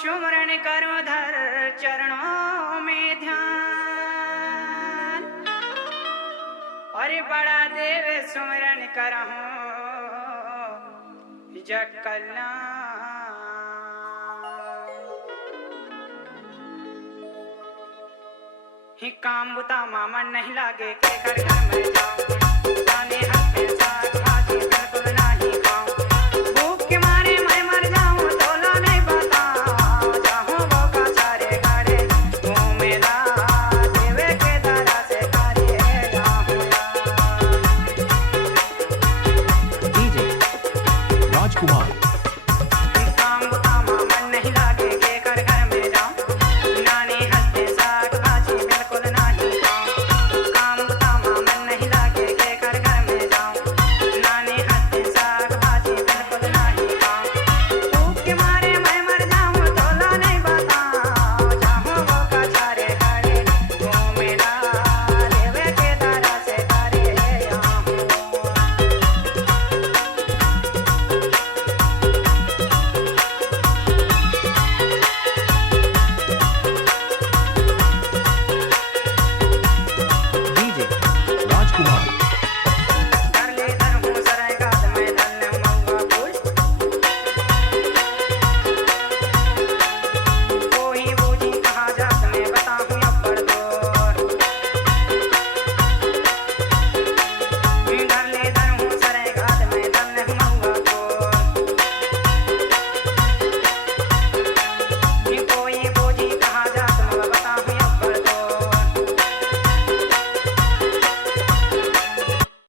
सुमरण करो धर चरणों में ध्यान। अरे बड़ा देव सुमरण करहूं जग कल्याण। ही काम बुता मामन नहीं लागे के घर घर में जाऊं जाने